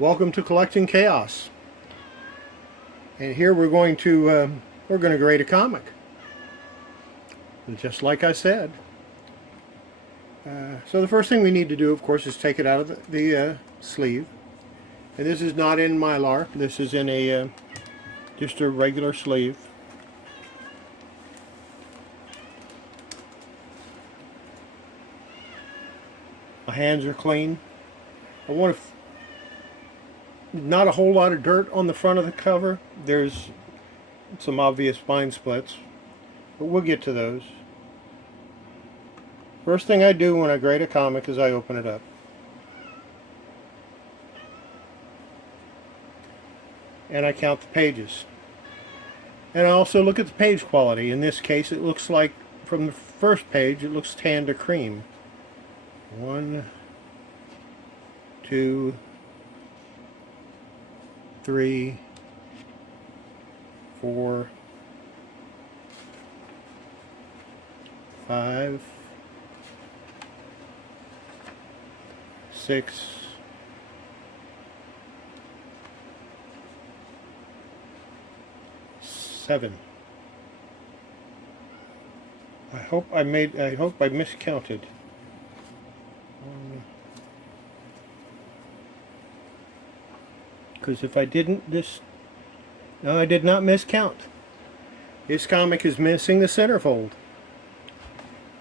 Welcome to Kollecting Kaos. And here we're going to grade a comic. And just like I said. So the first thing we need to do, of course, is take it out of the sleeve. And this is not in Mylar. This is in a just a regular sleeve. My hands are clean. I want to not a whole lot of dirt on the front of the cover. There's some obvious spine splits, but we'll get to those. First thing I do when I grade a comic is I open it up. And I count the pages. And I also look at the page quality. In this case, it looks like from the first page, it looks tan to cream. 1, 2, 3, 4, 5, 6, 7. I hope I miscounted. Because if I didn't, no, I did not miscount. This comic is missing the centerfold.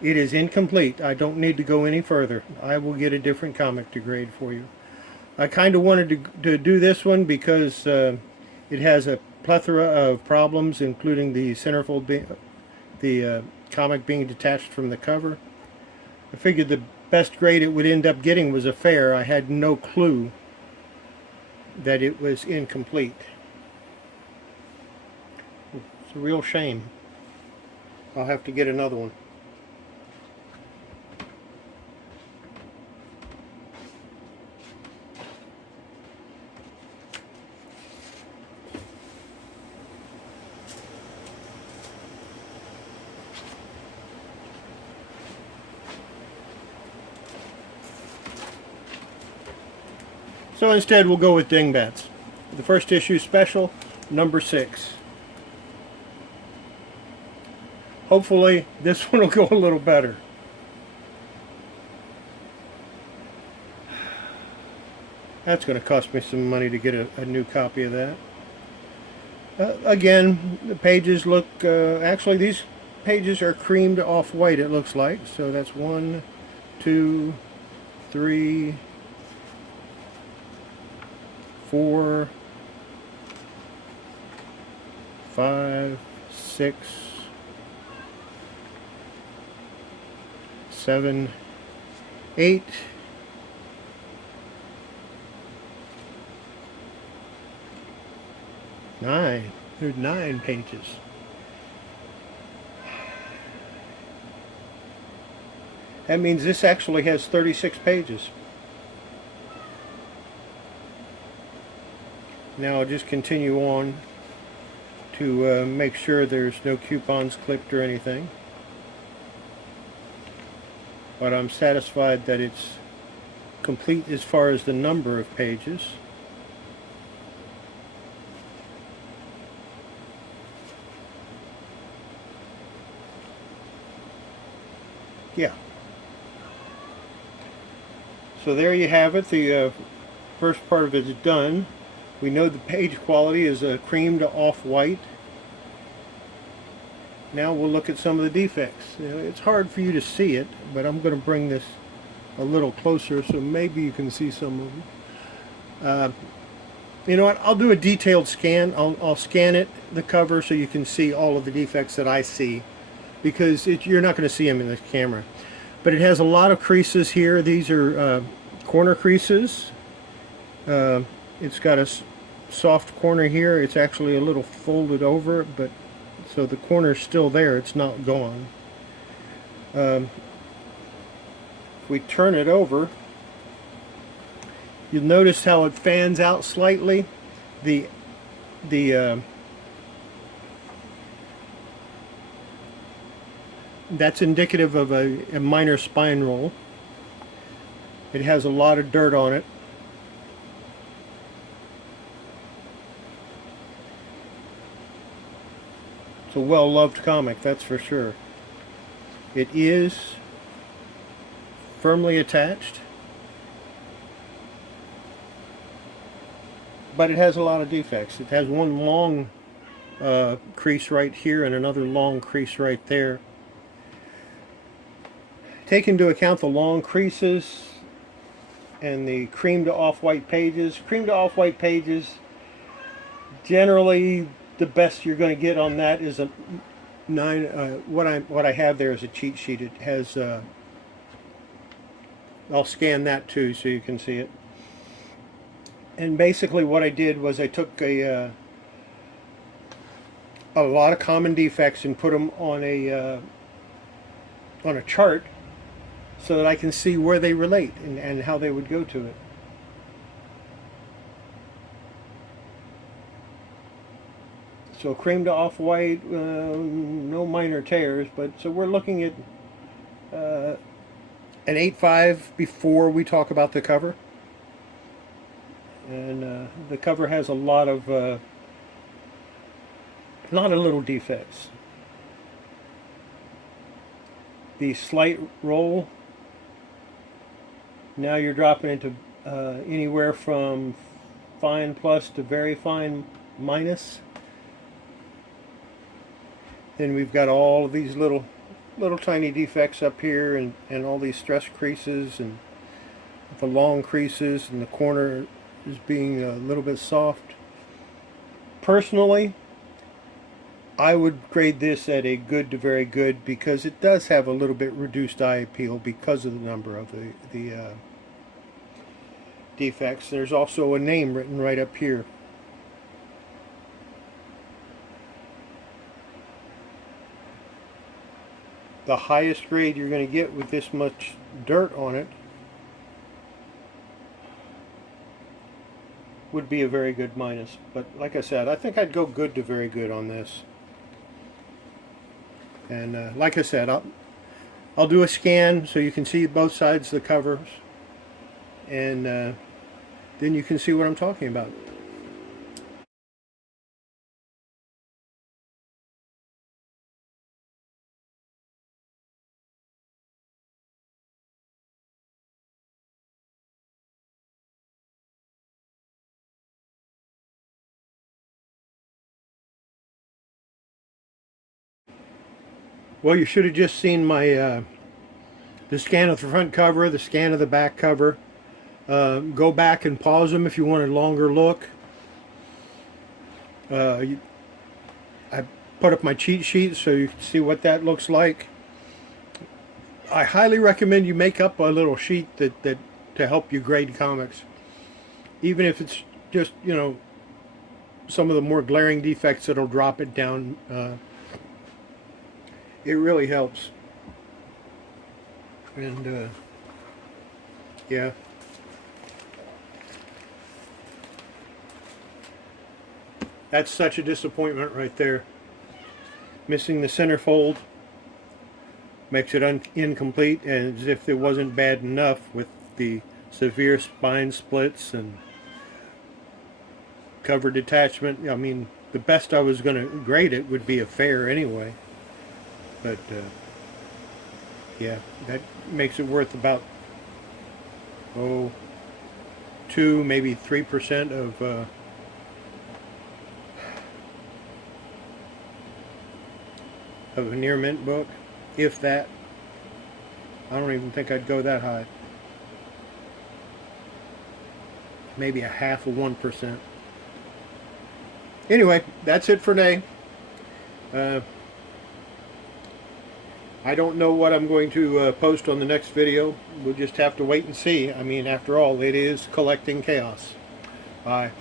It is incomplete. I don't need to go any further. I will get a different comic to grade for you. I kind of wanted to do this one because it has a plethora of problems, including the centerfold, the comic being detached from the cover. I figured the best grade it would end up getting was a fair. I had no clue that it was incomplete. It's a real shame. I'll have to get another one. So instead we'll go with Dingbats. The first issue special, number 6. Hopefully this one will go a little better. That's going to cost me some money to get a new copy of that. Again, the pages look, actually these pages are creamed off-white, it looks like. So that's 1, 2, 3, 4, 5, 6, 7, 8, 9. There's 9 pages. That means this actually has 36 pages. Now I'll just continue on to make sure there's no coupons clipped or anything. But I'm satisfied that it's complete as far as the number of pages. Yeah. So there you have it. The first part of it is done. We know the page quality is a cream to off-white. Now we'll look at some of the defects. You know, it's hard for you to see it, but I'm going to bring this a little closer so maybe you can see some of them. You know what? I'll do a detailed scan. I'll scan it, the cover, so you can see all of the defects that I see, because you're not going to see them in the camera. But it has a lot of creases here. These are corner creases. It's got a soft corner here. It's actually a little folded over, but so the corner's still there. It's not gone. If we turn it over, you'll notice how it fans out slightly. That's indicative of a minor spine roll. It has a lot of dirt on it. It's a well-loved comic, that's for sure. It is firmly attached, but it has a lot of defects. It has one long crease right here and another long crease right there. Take into account the long creases and the cream to off-white pages. Cream to off-white pages, generally the best you're going to get on that is a 9. What I have there is a cheat sheet. It has. I'll scan that too so you can see it. And basically, what I did was I took a lot of common defects and put them on a chart, so that I can see where they relate and how they would go to it. So cream to off-white, no minor tears, but so we're looking at an 8.5 before we talk about the cover. And the cover has a lot of little defects. The slight roll, now you're dropping into anywhere from fine plus to very fine minus. Then we've got all of these little tiny defects up here, and all these stress creases and the long creases, and the corner is being a little bit soft. Personally, I would grade this at a good to very good, because it does have a little bit reduced eye appeal because of the number of the defects. There's also a name written right up here. The highest grade you're going to get with this much dirt on it would be a very good minus. But like I said, I think I'd go good to very good on this. And like I said, I'll do a scan so you can see both sides of the covers, and then you can see what I'm talking about. Well, you should have just seen my the scan of the front cover, the scan of the back cover. Go back and pause them if you want a longer look. I put up my cheat sheet so you can see what that looks like. I highly recommend you make up a little sheet that to help you grade comics, even if it's just, you know, some of the more glaring defects that'll drop it down. It really helps. And yeah. That's such a disappointment right there. Missing the centerfold makes it incomplete, and as if it wasn't bad enough with the severe spine splits and cover detachment. I mean, the best I was going to grade it would be a fair anyway. But yeah, that makes it worth about 2, maybe 3% of a near mint book, if that. I don't even think I'd go that high. Maybe 0.5%. Anyway, that's it for today. I don't know what I'm going to post on the next video. We'll just have to wait and see. I mean, after all, it is Kollecting Kaos. Bye.